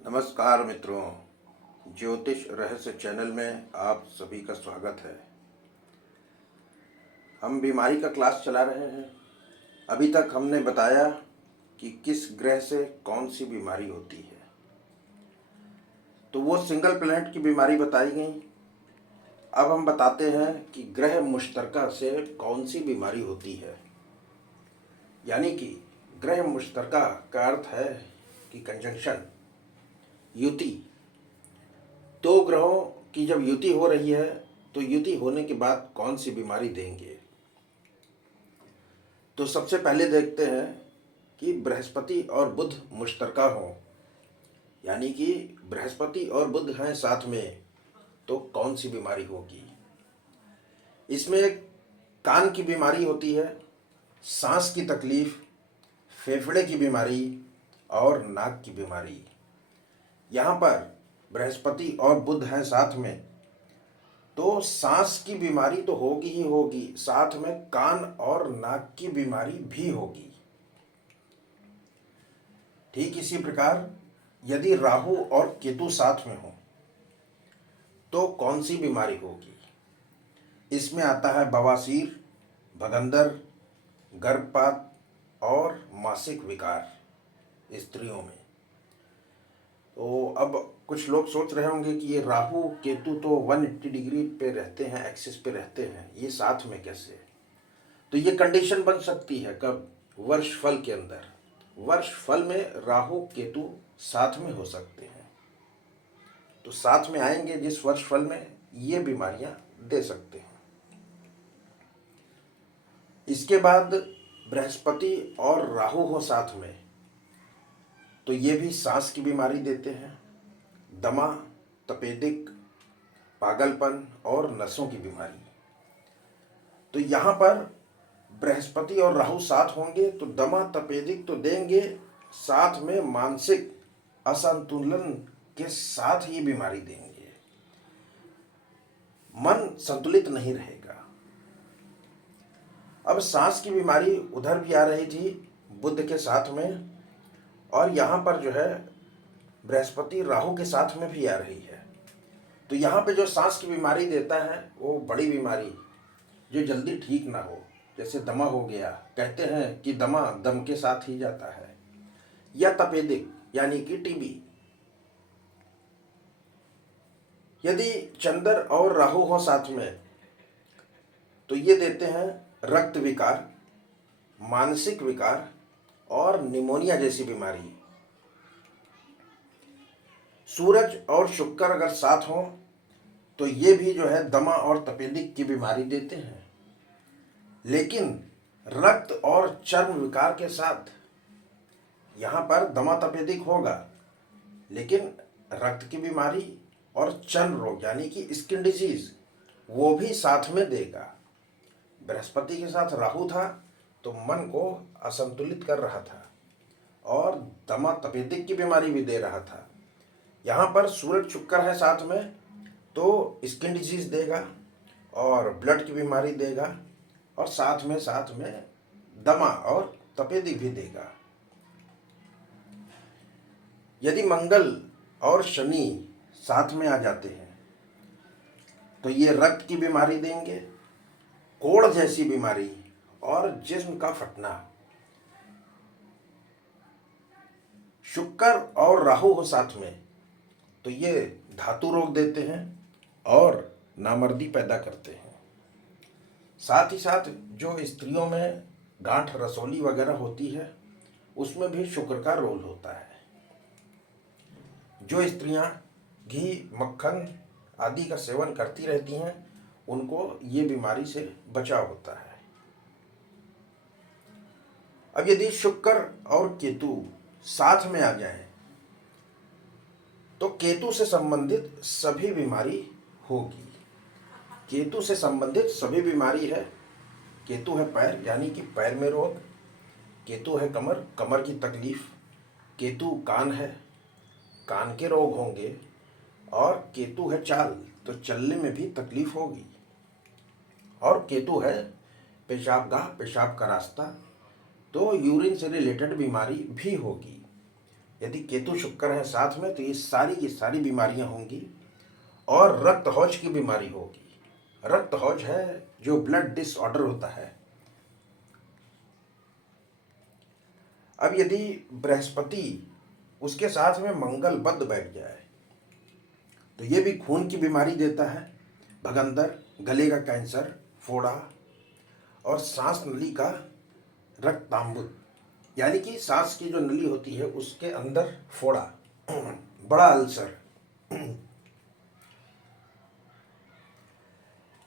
नमस्कार मित्रों, ज्योतिष रहस्य चैनल में आप सभी का स्वागत है। हम बीमारी का क्लास चला रहे हैं। अभी तक हमने बताया कि किस ग्रह से कौन सी बीमारी होती है, तो वो सिंगल प्लैनेट की बीमारी बताई गई। अब हम बताते हैं कि ग्रह मुश्तरका से कौन सी बीमारी होती है। यानी कि ग्रह मुश्तरका का अर्थ है कि कंजंक्शन, युति। दो ग्रहों की जब युति हो रही है तो युति होने के बाद कौन सी बीमारी देंगे। तो सबसे पहले देखते हैं कि बृहस्पति और बुध मुश्तरका हो, यानी कि बृहस्पति और बुध हैं साथ में, तो कौन सी बीमारी होगी। इसमें कान की बीमारी होती है, सांस की तकलीफ, फेफड़े की बीमारी और नाक की बीमारी। यहाँ पर बृहस्पति और बुध हैं साथ में, तो सांस की बीमारी तो होगी ही होगी, साथ में कान और नाक की बीमारी भी होगी। ठीक इसी प्रकार यदि राहु और केतु साथ में हो तो कौन सी बीमारी होगी। इसमें आता है बवासीर, भगंदर, गर्भपात और मासिक विकार स्त्रियों में। तो अब कुछ लोग सोच रहे होंगे कि ये राहु केतु तो 180 डिग्री पे रहते हैं, एक्सिस पे रहते हैं, ये साथ में कैसे। तो ये कंडीशन बन सकती है कब, वर्ष फल के अंदर। वर्ष फल में राहु केतु साथ में हो सकते हैं, तो साथ में आएंगे जिस वर्ष फल में, ये बीमारियां दे सकते हैं। इसके बाद बृहस्पति और राहु हो साथ में, तो ये भी सांस की बीमारी देते हैं, दमा, तपेदिक, पागलपन और नसों की बीमारी। तो यहाँ पर बृहस्पति और राहु साथ होंगे तो दमा तपेदिक तो देंगे, साथ में मानसिक असंतुलन के साथ ये बीमारी देंगे। मन संतुलित नहीं रहेगा। अब सांस की बीमारी उधर भी आ रही थी बुध के साथ में, और यहाँ पर जो है बृहस्पति राहु के साथ में भी आ रही है। तो यहाँ पे जो सांस की बीमारी देता है वो बड़ी बीमारी जो जल्दी ठीक ना हो, जैसे दमा हो गया, कहते हैं कि दमा दम के साथ ही जाता है, या तपेदिक यानी कि टीबी। यदि चंद्र और राहु हो साथ में तो ये देते हैं रक्त विकार, मानसिक विकार और निमोनिया जैसी बीमारी। सूरज और शुक्र अगर साथ हों तो ये भी जो है दमा और तपेदिक की बीमारी देते हैं, लेकिन रक्त और चर्म विकार के साथ। यहाँ पर दमा तपेदिक होगा, लेकिन रक्त की बीमारी और चर्म रोग यानी कि स्किन डिजीज वो भी साथ में देगा। बृहस्पति के साथ राहु था तो मन को असंतुलित कर रहा था, और दमा तपेदिक की बीमारी भी दे रहा था। यहाँ पर सूरज शुक्र है साथ में तो स्किन डिजीज देगा और ब्लड की बीमारी देगा, और साथ में दमा और तपेदिक भी देगा। यदि मंगल और शनि साथ में आ जाते हैं तो ये रक्त की बीमारी देंगे, कोढ़ जैसी बीमारी और जिस्म का फटना। शुक्र और राहु हो साथ में तो ये धातु रोग देते हैं और नामर्दी पैदा करते हैं। साथ ही साथ जो स्त्रियों में गांठ रसौली वगैरह होती है उसमें भी शुक्र का रोल होता है। जो स्त्रियां घी, मक्खन आदि का सेवन करती रहती हैं उनको ये बीमारी से बचाव होता है। अब यदि शुक्र और केतु साथ में आ जाएं तो केतु से संबंधित सभी बीमारी होगी। केतु से संबंधित सभी बीमारी है। केतु है पैर यानी कि पैर में रोग, केतु है कमर, कमर की तकलीफ, केतु कान है, कान के रोग होंगे, और केतु है चाल तो चलने में भी तकलीफ होगी, और केतु है पेशाब गाह, पेशाब का रास्ता, तो यूरिन से रिलेटेड बीमारी भी होगी। यदि केतु शुक्र है साथ में तो ये सारी की सारी बीमारियां होंगी और रक्त हौज की बीमारी होगी। रक्त हौज है जो ब्लड डिसऑर्डर होता है। अब यदि बृहस्पति उसके साथ में मंगल बद बैठ जाए तो ये भी खून की बीमारी देता है, भगंदर, गले का कैंसर, फोड़ा और सांस नली का रक्तांबुद, यानी कि सांस की जो नली होती है उसके अंदर फोड़ा, बड़ा अल्सर।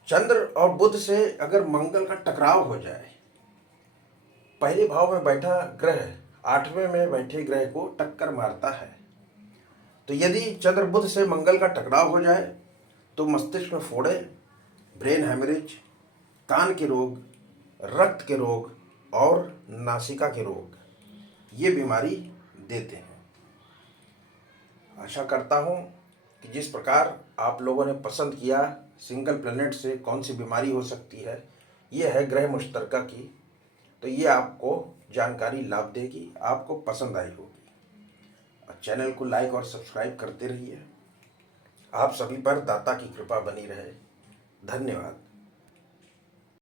चंद्र और बुध से अगर मंगल का टकराव हो जाए, पहले भाव में बैठा ग्रह 8वें में बैठे ग्रह को टक्कर मारता है, तो यदि चंद्र बुध से मंगल का टकराव हो जाए तो मस्तिष्क में फोड़े, ब्रेन हेमरेज, कान के रोग, रक्त के रोग और नासिका के रोग ये बीमारी देते हैं। आशा करता हूँ कि जिस प्रकार आप लोगों ने पसंद किया सिंगल प्लैनेट से कौन सी बीमारी हो सकती है, ये है ग्रह मुश्तरका की, तो ये आपको जानकारी लाभ देगी, आपको पसंद आई होगी। और चैनल को लाइक और सब्सक्राइब करते रहिए। आप सभी पर दाता की कृपा बनी रहे। धन्यवाद।